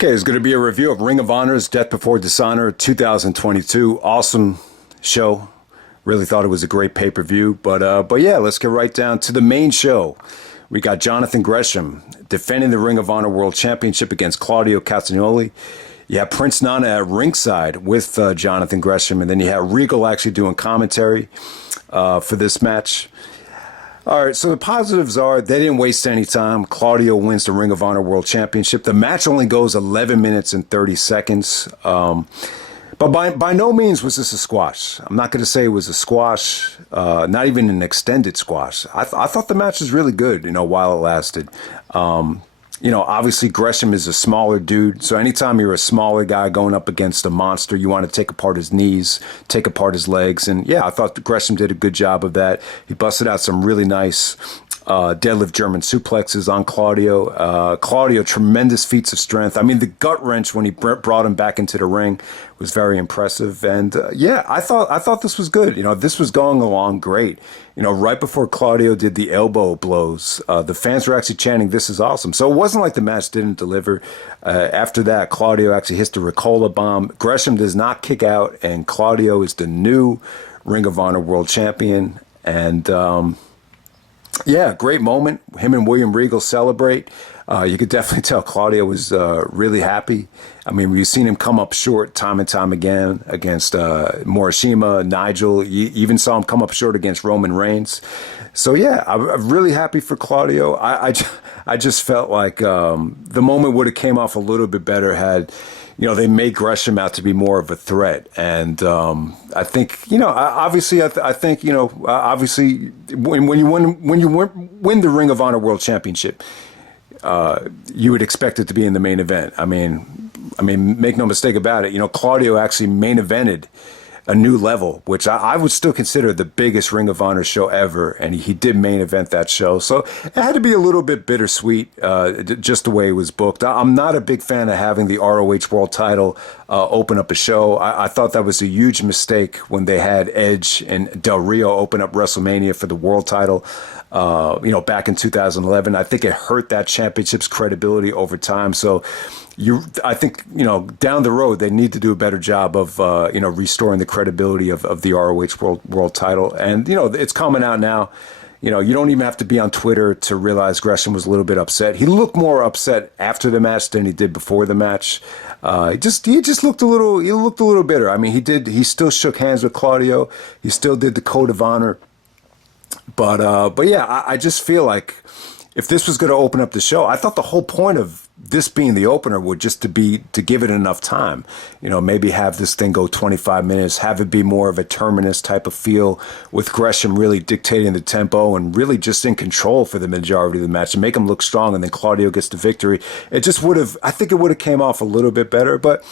Okay, it's going to be a review of Ring of Honor's Death Before Dishonor 2022. Awesome show. Really thought it was a great pay-per-view. But yeah, let's get right down to the main show. We got Jonathan Gresham defending the Ring of Honor World Championship against Claudio Castagnoli. You have Prince Nana at ringside with Jonathan Gresham, and then you have Regal actually doing commentary for this match. All right, so the positives are they didn't waste any time. Claudio wins the Ring of Honor World Championship. The match only goes 11 minutes and 30 seconds. But by no means was this a squash. I'm not going to say it was a squash, not even an extended squash. I thought the match was really good, while it lasted. Obviously Gresham is a smaller dude. So anytime you're a smaller guy going up against a monster, you want to take apart his knees, take apart his legs. And yeah, I thought Gresham did a good job of that. He busted out some really nice deadlift German suplexes on Claudio. Claudio, tremendous feats of strength. I mean, the gut wrench when he brought him back into the ring was very impressive. And yeah, I thought this was good. This was going along great. Right before Claudio did the elbow blows, the fans were actually chanting, "This is awesome." So it wasn't like the match didn't deliver. After that, Claudio actually hits the Ricola bomb. Gresham does not kick out, and Claudio is the new Ring of Honor World Champion. And yeah, great moment. Him and William Regal celebrate. You could definitely tell Claudio was really happy. I mean, we've seen him come up short time and time again against Morishima, Nigel. You even saw him come up short against Roman Reigns. So yeah, I'm really happy for Claudio. I just felt like the moment would have came off a little bit better had they made Gresham out to be more of a threat. And I think, obviously, I think, obviously, when you win the Ring of Honor World Championship, you would expect it to be in the main event. I mean, make no mistake about it. Claudio actually main evented a new level, which I would still consider the biggest Ring of Honor show ever, and he did main event that show. So it had to be a little bit bittersweet, just the way it was booked. I'm not a big fan of having the ROH World title open up a show. I thought that was a huge mistake when they had Edge and Del Rio open up WrestleMania for the world title. Back in 2011, I think it hurt that championship's credibility over time. So I think, down the road, they need to do a better job of, restoring the credibility of the ROH world title. And, it's coming out now. You don't even have to be on Twitter to realize Gresham was a little bit upset. He looked more upset after the match than he did before the match. He just looked a little bitter. I mean, he still shook hands with Claudio. He still did the code of honor. But yeah, I just feel like if this was going to open up the show, I thought the whole point of this being the opener would just to give it enough time. Maybe have this thing go 25 minutes, have it be more of a terminus type of feel with Gresham really dictating the tempo and really just in control for the majority of the match and make him look strong, and then Claudio gets the victory. It just I think it would have came off a little bit better. But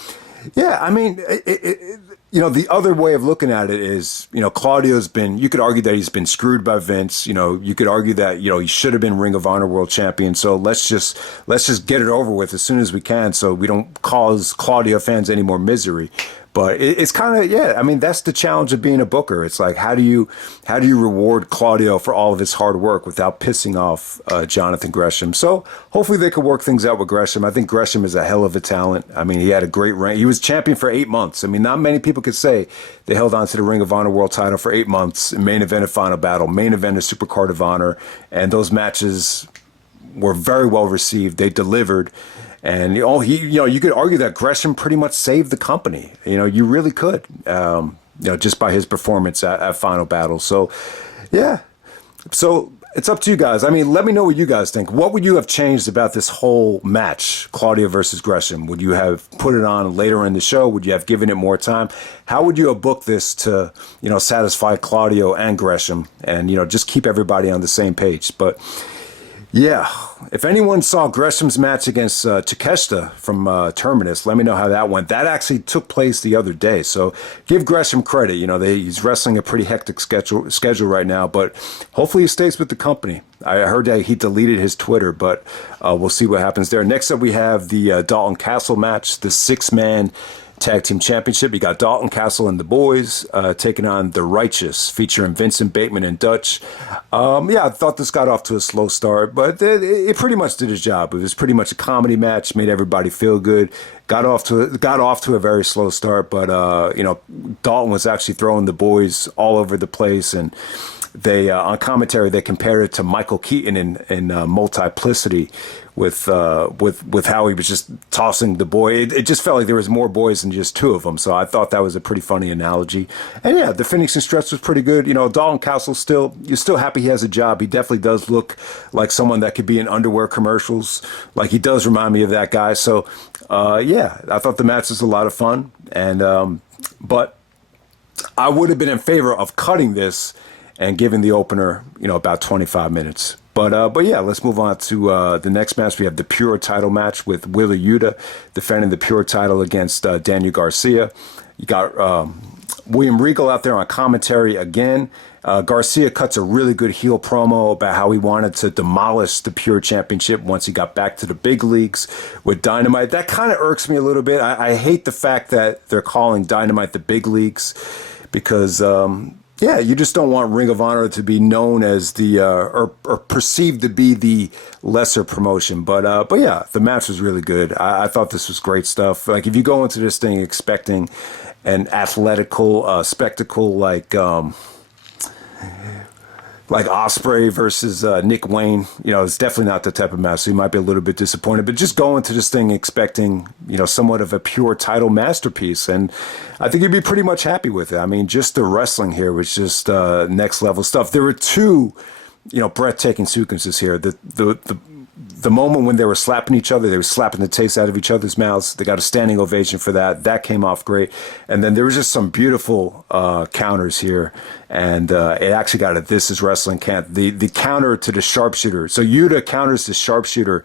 yeah, I mean, the other way of looking at it is, Claudio's you could argue that he's been screwed by Vince. You could argue that, he should have been Ring of Honor World Champion. So let's just get it over with as soon as we can so we don't cause Claudio fans any more misery. But it's kind of, yeah, I mean, that's the challenge of being a booker. It's like, how do you reward Claudio for all of his hard work without pissing off Jonathan Gresham? So hopefully they could work things out with Gresham. I think Gresham is a hell of a talent. I mean, he had a great reign. He was champion for 8 months. I mean, not many people could say they held on to the Ring of Honor World title for 8 months, main event of Final Battle, main event of Supercard of Honor. And those matches were very well received. They delivered. And you could argue that Gresham pretty much saved the company. You really could. Just by his performance at Final Battle. So, yeah. So it's up to you guys. I mean, let me know what you guys think. What would you have changed about this whole match, Claudio versus Gresham? Would you have put it on later in the show? Would you have given it more time? How would you have booked this to, satisfy Claudio and Gresham and, just keep everybody on the same page? But yeah, if anyone saw Gresham's match against Takeshita from Terminus, let me know how that went. That actually took place the other day, so give Gresham credit. He's wrestling a pretty hectic schedule right now, but hopefully he stays with the company. I heard that he deleted his Twitter, but we'll see what happens there. Next up, we have the Dalton Castle match, the 6-man Tag Team Championship. You got Dalton Castle and the boys taking on the Rightous, featuring Vincent Bateman and Dutch. Yeah, I thought this got off to a slow start, but it pretty much did its job. It was pretty much a comedy match, made everybody feel good. Got off to a very slow start, but Dalton was actually throwing the boys all over the place, and they on commentary they compared it to Michael Keaton in Multiplicity with how he was just tossing the boy. It just felt like there was more boys than just two of them. So I thought that was a pretty funny analogy. And yeah, the finishing stretch was pretty good. Dalton Castle you're still happy he has a job. He definitely does look like someone that could be in underwear commercials. Like, he does remind me of that guy. So yeah, I thought the match was a lot of fun. And but I would have been in favor of cutting this and giving the opener, about 25 minutes. But yeah, let's move on to the next match. We have the Pure title match with Wheeler Yuta defending the Pure title against Daniel Garcia. You got William Regal out there on commentary again. Garcia cuts a really good heel promo about how he wanted to demolish the Pure Championship once he got back to the big leagues with Dynamite. That kind of irks me a little bit. I hate the fact that they're calling Dynamite the big leagues because... yeah, you just don't want Ring of Honor to be known as the or perceived to be the lesser promotion. But yeah, the match was really good. I thought this was great stuff. Like, if you go into this thing expecting an athletical spectacle like Ospreay versus Nick Wayne, it's definitely not the type of match. So you might be a little bit disappointed. But just go into this thing expecting, somewhat of a Pure title masterpiece, and I think you'd be pretty much happy with it. I mean, just the wrestling here was just next level stuff. There were two, breathtaking sequences here. The moment when they were slapping each other, they were slapping the taste out of each other's mouths. They got a standing ovation for that. That came off great. And then there was just some beautiful counters here. And it actually got a This Is Wrestling count. The counter to the sharpshooter. So Yuta counters the sharpshooter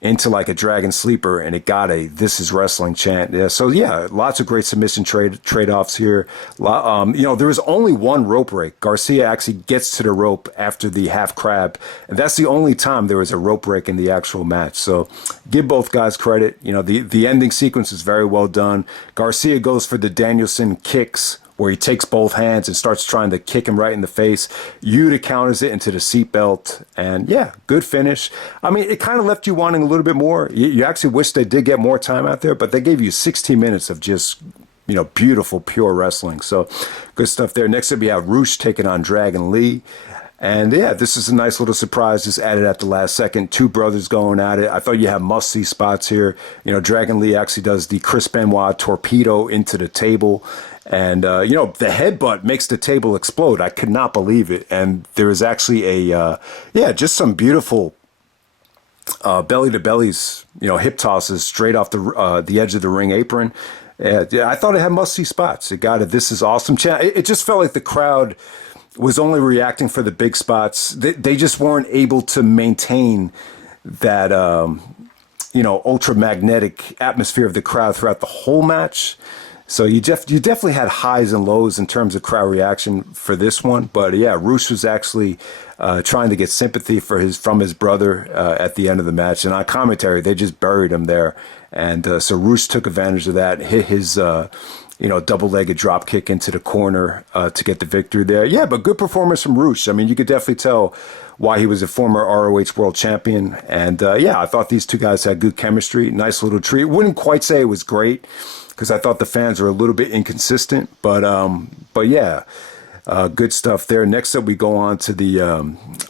into like a dragon sleeper, and it got a This Is Wrestling chant. Yeah, so yeah, lots of great submission trade-offs here. There was only one rope break. Garcia actually gets to the rope after the half crab, and that's the only time there was a rope break in the actual match. So give both guys credit. The ending sequence is very well done. Garcia goes for the Danielson kicks, where he takes both hands and starts trying to kick him right in the face. Yuta counters it into the seatbelt. And yeah, good finish. I mean, it kind of left you wanting a little bit more. You actually wish they did get more time out there, but they gave you 16 minutes of just, beautiful, pure wrestling. So good stuff there. Next up, we have Roosh taking on Dragon Lee. And yeah, this is a nice little surprise, just added at the last second. Two brothers going at it. I thought you have must-see spots here. Dragon Lee actually does the Chris Benoit torpedo into the table. And, the headbutt makes the table explode. I could not believe it. And there is actually just some beautiful belly-to-bellies, hip tosses straight off the edge of the ring apron. Yeah, I thought it had must-see spots. It got it. This is awesome. It just felt like the crowd was only reacting for the big spots. They just weren't able to maintain that, ultra-magnetic atmosphere of the crowd throughout the whole match. So you definitely had highs and lows in terms of crowd reaction for this one. But yeah, Roosh was actually trying to get sympathy from his brother at the end of the match. And on commentary, they just buried him there. And so Roosh took advantage of that, hit his double-legged drop kick into the corner to get the victory there. Yeah, but good performance from Roosh. I mean, you could definitely tell why he was a former ROH world champion. And yeah, I thought these two guys had good chemistry. Nice little treat. Wouldn't quite say it was great, because I thought the fans were a little bit inconsistent, but yeah, good stuff there. Next up, we go on to the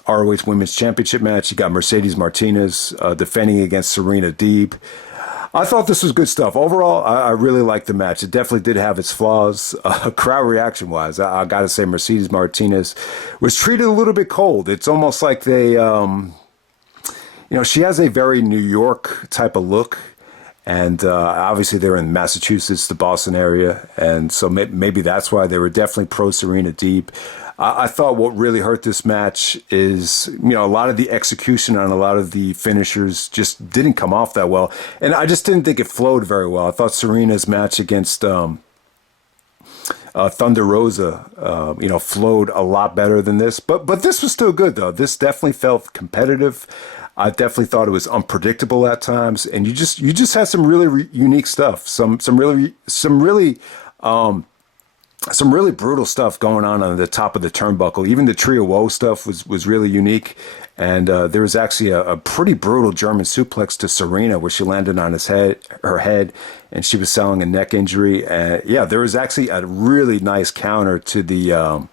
ROH Women's Championship match. You got Mercedes Martinez defending against Serena Deeb. I thought this was good stuff. Overall, I really liked the match. It definitely did have its flaws. Crowd reaction-wise, I got to say Mercedes Martinez was treated a little bit cold. It's almost like they, she has a very New York type of look. And obviously they're in Massachusetts, the Boston area, and so maybe that's why they were definitely pro Serena Deeb. I thought what really hurt this match is, a lot of the execution on a lot of the finishers just didn't come off that well, and I just didn't think it flowed very well. I thought Serena's match against Thunder Rosa, flowed a lot better than this, but this was still good though. This definitely felt competitive. I definitely thought it was unpredictable at times, and you just had some really unique stuff, some really brutal stuff going on the top of the turnbuckle. Even the Trio Woe stuff was really unique. And there was actually a pretty brutal German suplex to Serena where she landed on her head, and she was selling a neck injury. And yeah, there was actually a really nice counter to the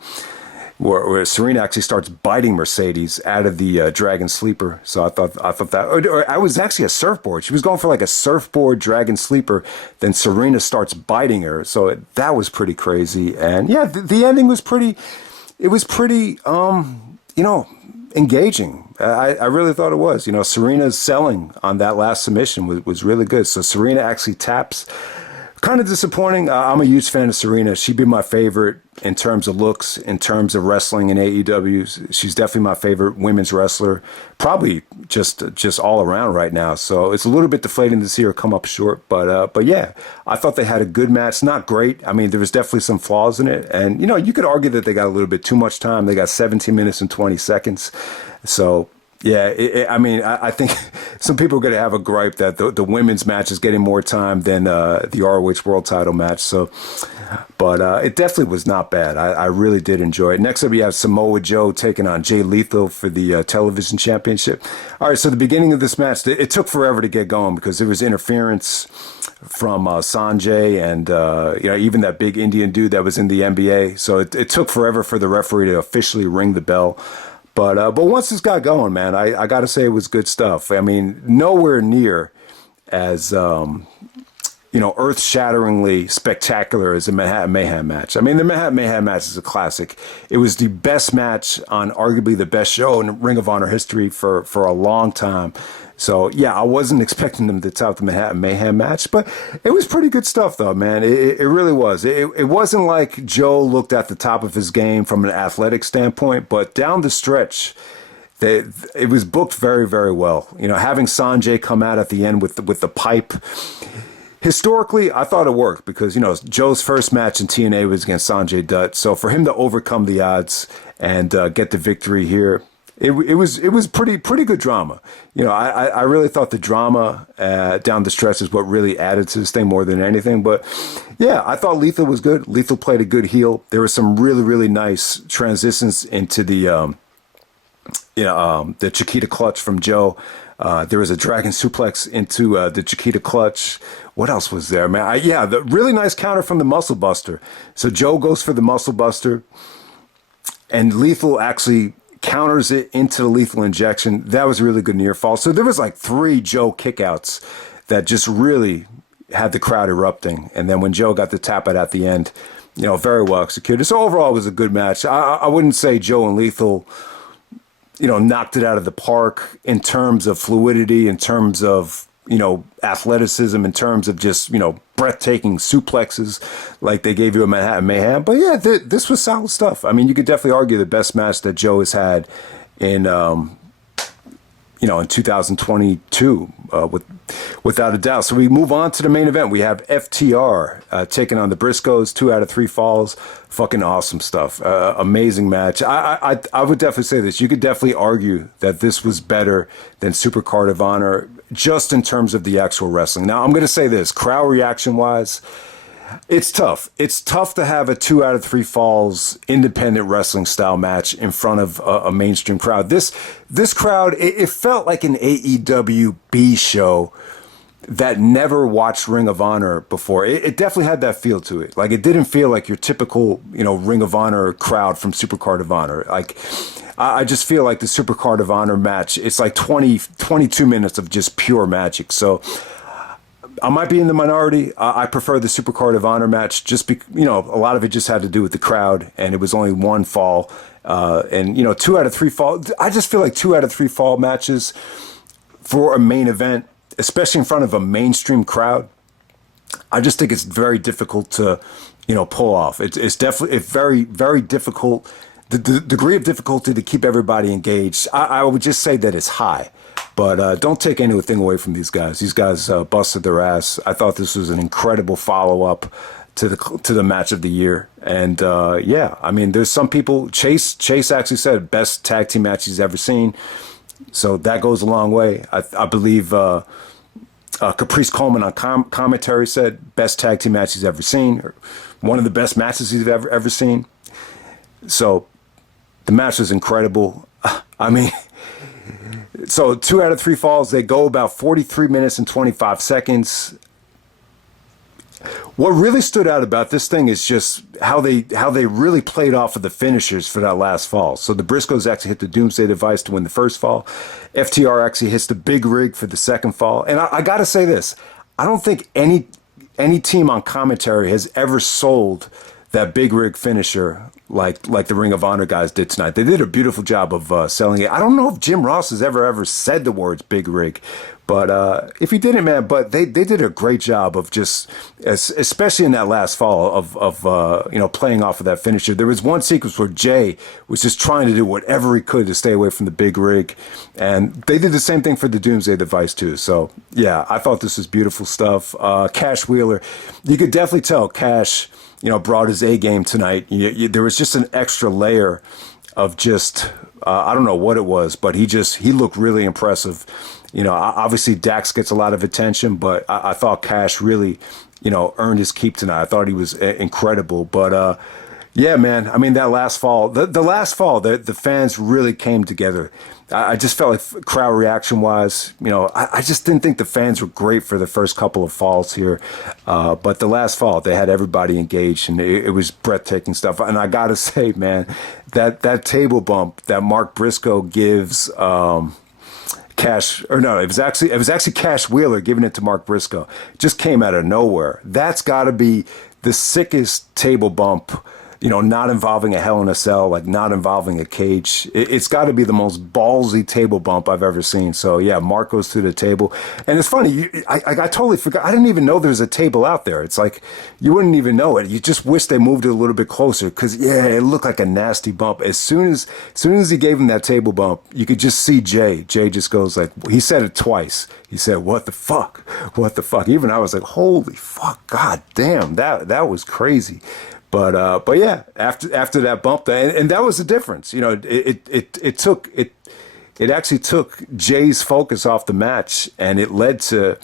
where Serena actually starts biting Mercedes out of the Dragon Sleeper. So I thought that, or I was actually a surfboard. She was going for like a surfboard Dragon Sleeper. Then Serena starts biting her. So that was pretty crazy. And yeah, the ending was pretty. It was pretty, engaging. I really thought it was. Serena's selling on that last submission was really good. So Serena actually taps. Kind of disappointing. I'm a huge fan of Serena. She'd be my favorite in terms of looks, in terms of wrestling in AEW. She's definitely my favorite women's wrestler, probably just all around right now. So it's a little bit deflating to see her come up short. But yeah, I thought they had a good match. Not great. I mean, there was definitely some flaws in it. And, you could argue that they got a little bit too much time. They got 17 minutes and 20 seconds. So yeah, I think some people are going to have a gripe that the women's match is getting more time than the ROH World Title match. So, but it definitely was not bad. I really did enjoy it. Next up, we have Samoa Joe taking on Jay Lethal for the television championship. All right, so the beginning of this match, it took forever to get going because there was interference from Sanjay and even that big Indian dude that was in the NBA. So it took forever for the referee to officially ring the bell. But once this got going, man, I got to say it was good stuff. I mean, nowhere near as, earth-shatteringly spectacular as the Manhattan Mayhem match. I mean, the Manhattan Mayhem match is a classic. It was the best match on arguably the best show in Ring of Honor history for a long time. So, yeah, I wasn't expecting them to top the Manhattan Mayhem match, but it was pretty good stuff, though, man. It really was. It wasn't like Joe looked at the top of his game from an athletic standpoint, but down the stretch, it was booked very, very well. Having Sanjay come out at the end with the pipe, historically, I thought it worked because, Joe's first match in TNA was against Sanjay Dutt. So for him to overcome the odds and get the victory here, it was pretty good drama. I really thought the drama down the stretch is what really added to this thing more than anything. But yeah, I thought Lethal was good. Lethal played a good heel. There were some really, really nice transitions into the Chiquita clutch from Joe. There was a dragon suplex into the Chiquita clutch. What else was there, man? The really nice counter from the Muscle Buster. So Joe goes for the Muscle Buster, and Lethal actually counters it into the lethal injection. That was a really good near fall. So there was like 3 Joe kickouts that just really had the crowd erupting. And then when Joe got the tap out at the end, very well executed. So overall, it was a good match. I wouldn't say Joe and Lethal, knocked it out of the park in terms of fluidity, in terms of, athleticism, in terms of just, breathtaking suplexes like they gave you a Manhattan Mayhem. But yeah, this was solid stuff. I mean, you could definitely argue the best match that Joe has had in, in 2022, without a doubt. So we move on to the main event. We have FTR taking on the Briscoes, 2 out of 3 falls. Fucking awesome stuff. Amazing match. I would definitely say this. You could definitely argue that this was better than Supercard of Honor, just in terms of the actual wrestling. Now, I'm going to say this. Crowd reaction-wise, it's tough. It's tough to have a 2 out of 3 falls independent wrestling style match in front of a mainstream crowd. This crowd, it felt like an AEW B show that never watched Ring of Honor before. It definitely had that feel to it. Like, it didn't feel like your typical, Ring of Honor crowd from Supercard of Honor. Like, I just feel like the Supercard of Honor match, it's like 22 minutes of just pure magic. So I might be in the minority. I prefer the Supercard of Honor match just because, a lot of it just had to do with the crowd, and it was only 1 fall. And 2 out of 3 fall. I just feel like 2 out of 3 fall matches for a main event, especially in front of a mainstream crowd, I just think it's very difficult to, pull off. It's definitely very, very difficult. The degree of difficulty to keep everybody engaged, I would just say that it's high. But don't take anything away from these guys. These guys busted their ass. I thought this was an incredible follow-up to the match of the year. And there's some people. Chase actually said best tag team match he's ever seen. So that goes a long way. I believe Caprice Coleman on commentary said best tag team match he's ever seen, or one of the best matches he's ever seen. So the match was incredible. I mean, so 2 out of 3 falls, they go about 43 minutes and 25 seconds. What really stood out about this thing is just how they really played off of the finishers for that last fall. So the Briscoes actually hit the Doomsday Device to win the first fall. FTR actually hits the Big Rig for the second fall. And I got to say this. I don't think any team on commentary has ever sold that Big Rig finisher like the Ring of Honor guys did tonight. They did a beautiful job of selling it. I don't know if Jim Ross has ever said the words Big Rig, but if he didn't, man, but they did a great job of just, especially in that last fall, of playing off of that finisher. There was one sequence where Jay was just trying to do whatever he could to stay away from the Big Rig, and they did the same thing for the Doomsday Device too. So yeah, I thought this was beautiful stuff. Cash Wheeler, you could definitely tell Cash, brought his A game tonight. There was just an extra layer of just, I don't know what it was, but he looked really impressive. Obviously Dax gets a lot of attention, but I thought Cash really, earned his keep tonight. I thought he was incredible. But yeah, man, I mean, that last fall, the last fall, the fans really came together. I just felt like crowd reaction wise, I just didn't think the fans were great for the first couple of falls here. But the last fall, they had everybody engaged, and it was breathtaking stuff. And I got to say, man, that table bump that Mark Briscoe gives Cash, or no, it was actually Cash Wheeler giving it to Mark Briscoe. It just came out of nowhere. That's got to be the sickest table bump, not involving a Hell in a Cell, like not involving a cage. It's got to be the most ballsy table bump I've ever seen. So yeah, Mark goes to the table. And it's funny, I totally forgot. I didn't even know there was a table out there. It's like, you wouldn't even know it. You just wish they moved it a little bit closer, because yeah, it looked like a nasty bump. As soon as he gave him that table bump, you could just see Jay. Jay just goes like, he said it twice. He said, "What the fuck? What the fuck?" Even I was like, holy fuck, god damn, that was crazy. But yeah, after that bump, and that was the difference. It actually took Jay's focus off the match, and it led to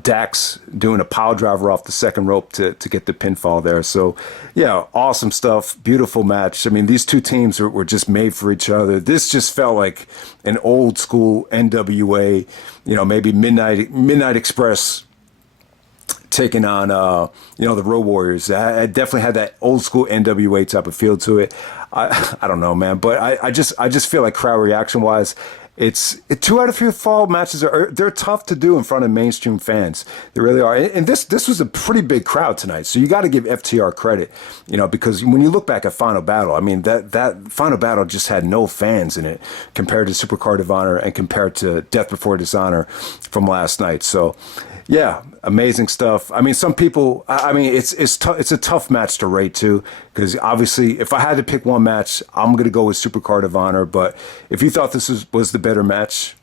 Dax doing a pile driver off the second rope to get the pinfall there. So yeah, awesome stuff, beautiful match. I mean, these two teams were just made for each other. This just felt like an old school NWA, maybe Midnight Express taking on, the Road Warriors. I definitely had that old school NWA type of feel to it. I don't know, man, but I just feel like crowd reaction wise, it's 2 out of 3 fall matches they're tough to do in front of mainstream fans. They really are. And this was a pretty big crowd tonight. So you got to give FTR credit, because when you look back at Final Battle, I mean, that Final Battle just had no fans in it compared to Supercard of Honor and compared to Death Before Dishonor from last night. So yeah, amazing stuff. I mean, some people, it's a tough match to rate too, because obviously if I had to pick one match, I'm going to go with Supercard of Honor. But if you thought this was the better match,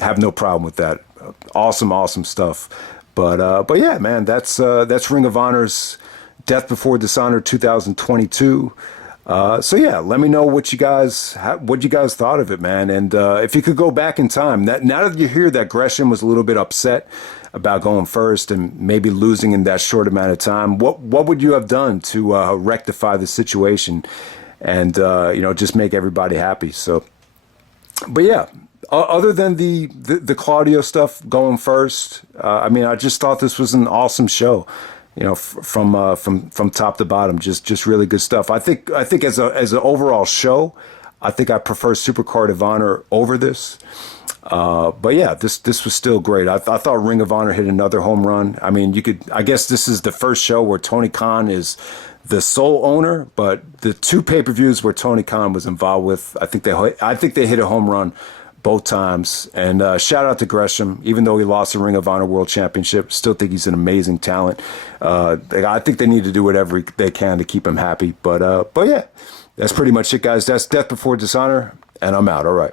have no problem with that. Awesome stuff. But yeah, man, that's Ring of Honor's Death Before Dishonor 2022. So yeah, let me know what you guys thought of it, man. And if you could go back in time, now that you hear that Gresham was a little bit upset about going first and maybe losing in that short amount of time, what would you have done to rectify the situation and just make everybody happy? So, but yeah, other than the Claudio stuff going first, I just thought this was an awesome show. From top to bottom, just really good stuff. I think as an overall show, I think I prefer Supercard of Honor over this. But yeah, this was still great. I thought Ring of Honor hit another home run. I mean, I guess this is the first show where Tony Khan is the sole owner, but the 2 pay-per-views where Tony Khan was involved with, I think they hit a home run both times. And shout out to Gresham, even though he lost the Ring of Honor World Championship, still think he's an amazing talent. I think they need to do whatever they can to keep him happy. But yeah, that's pretty much it, guys. That's Death Before Dishonor, and I'm out. All right.